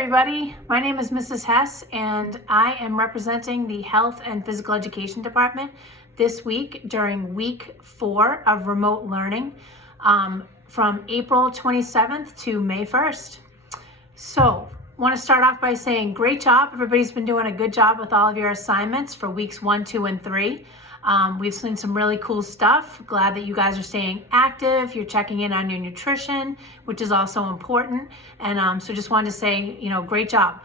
everybody. My name is Mrs. Hess, and I am representing the Health and Physical Education Department this week during week 4 of remote learning from April 27th to May 1st. So, want to start off by saying great job. Everybody's been doing a good job with all of your assignments for weeks 1, 2, and 3. We've seen some really cool stuff. Glad that you guys are staying active. You're checking in on your nutrition, which is also important. And so just wanted to say, great job.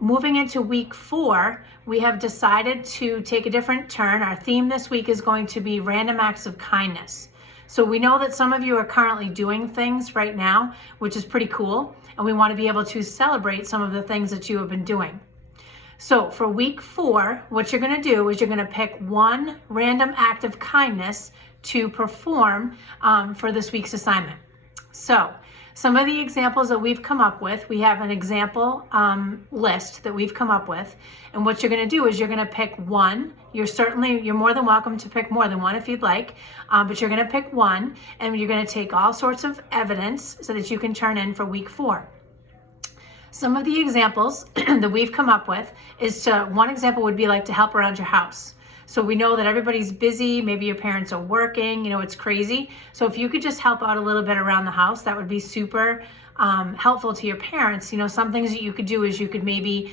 Moving into week 4, we have decided to take a different turn. Our theme this week is going to be random acts of kindness. So we know that some of you are currently doing things right now, which is pretty cool. And we want to be able to celebrate some of the things that you have been doing. So for week 4, what you're going to do is you're going to pick one random act of kindness to perform for this week's assignment. So some of the examples that we've come up with, we have an example list that we've come up with. And what you're going to do is you're going to pick one. You're more than welcome to pick more than one if you'd like, but you're going to pick one, and you're going to take all sorts of evidence so that you can turn in for week 4. Some of the examples that we've come up with one example would be like to help around your house. So we know that everybody's busy, maybe your parents are working, it's crazy. So if you could just help out a little bit around the house, that would be super helpful to your parents. Some things that you could do is you could maybe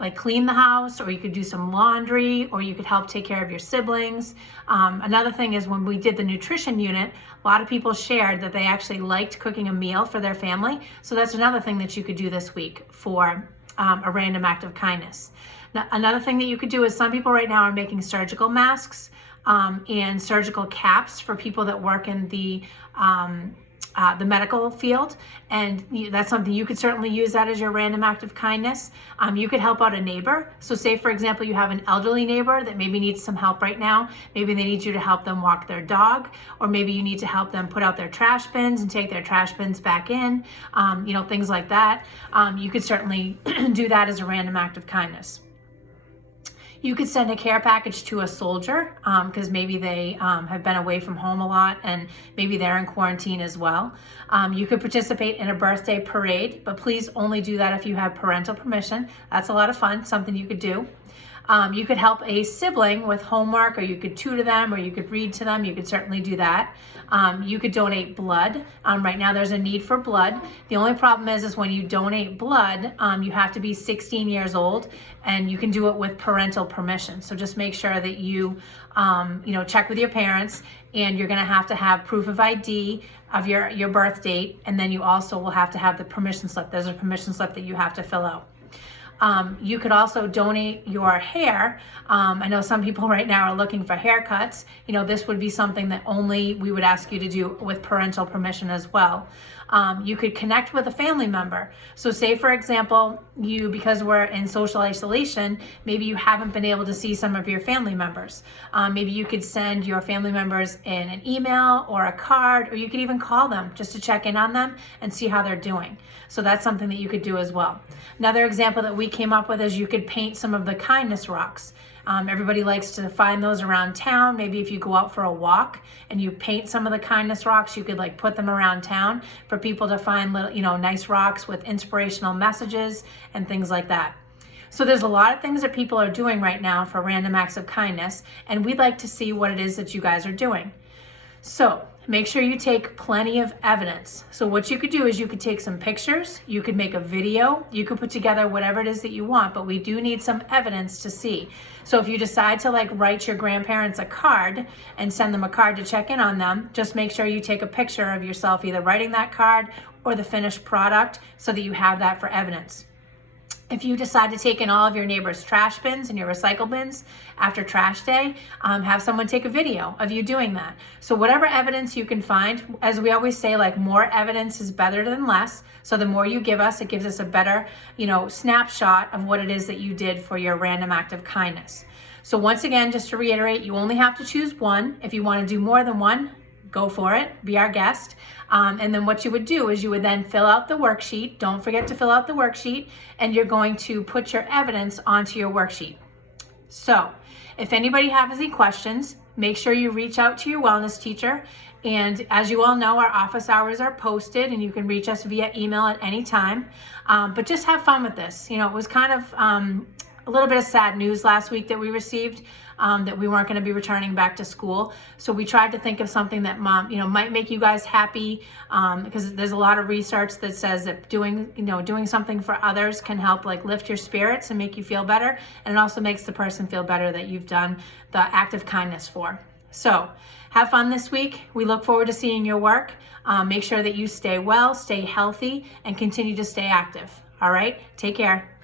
like clean the house, or you could do some laundry, or you could help take care of your siblings. Another thing is when we did the nutrition unit, a lot of people shared that they actually liked cooking a meal for their family. So that's another thing that you could do this week for a random act of kindness. Now, another thing that you could do is some people right now are making surgical masks and surgical caps for people that work in the medical field, and that's something you could certainly use that as your random act of kindness. You could help out a neighbor. So say, for example, you have an elderly neighbor that maybe needs some help right now. Maybe they need you to help them walk their dog, or maybe you need to help them put out their trash bins and take their trash bins back in, things like that. You could certainly do that as a random act of kindness. You could send a care package to a soldier because maybe they have been away from home a lot and maybe they're in quarantine as well. You could participate in a birthday parade, but please only do that if you have parental permission. That's a lot of fun, something you could do. You could help a sibling with homework, or you could tutor them, or you could read to them. You could certainly do that. You could donate blood. Right now there's a need for blood. The only problem is when you donate blood, you have to be 16 years old, and you can do it with parental permission. So just make sure that you, check with your parents, and you're going to have proof of ID of your birth date, and then you also will have to have the permission slip. There's a permission slip that you have to fill out. You could also donate your hair. I know some people right now are looking for haircuts. This would be something that only we would ask you to do with parental permission as well. You could connect with a family member. So say, for example, because we're in social isolation, maybe you haven't been able to see some of your family members. Maybe you could send your family members in an email or a card, or you could even call them just to check in on them and see how they're doing. So that's something that you could do as well. Another example that we came up with is you could paint some of the kindness rocks. Everybody likes to find those around town. Maybe if you go out for a walk and you paint some of the kindness rocks, you could put them around town for people to find little, nice rocks with inspirational messages and things like that. So there's a lot of things that people are doing right now for random acts of kindness, and we'd like to see what it is that you guys are doing. So make sure you take plenty of evidence. So what you could do is you could take some pictures, you could make a video, you could put together whatever it is that you want, but we do need some evidence to see. So if you decide to write your grandparents a card and send them a card to check in on them, just make sure you take a picture of yourself either writing that card or the finished product so that you have that for evidence. If you decide to take in all of your neighbors' trash bins and your recycle bins after trash day, have someone take a video of you doing that. So whatever evidence you can find, as we always say, more evidence is better than less. So the more you give us, it gives us a better, snapshot of what it is that you did for your random act of kindness. So once again, just to reiterate, you only have to choose one. If you want to do more than one, go for it, be our guest. And then what you would do is you would then fill out the worksheet. Don't forget to fill out the worksheet, and you're going to put your evidence onto your worksheet. So if anybody has any questions, make sure you reach out to your wellness teacher And as you all know, our office hours are posted and you can reach us via email at any time. But just have fun with this. You know, it was kind of a little bit of sad news last week that we received, that we weren't going to be returning back to school. So we tried to think of something that might make you guys happy, because there's a lot of research that says that doing something for others can help like lift your spirits and make you feel better. And it also makes the person feel better that you've done the act of kindness for. So have fun this week. We look forward to seeing your work. Make sure that you stay well, stay healthy, and continue to stay active. All right, take care.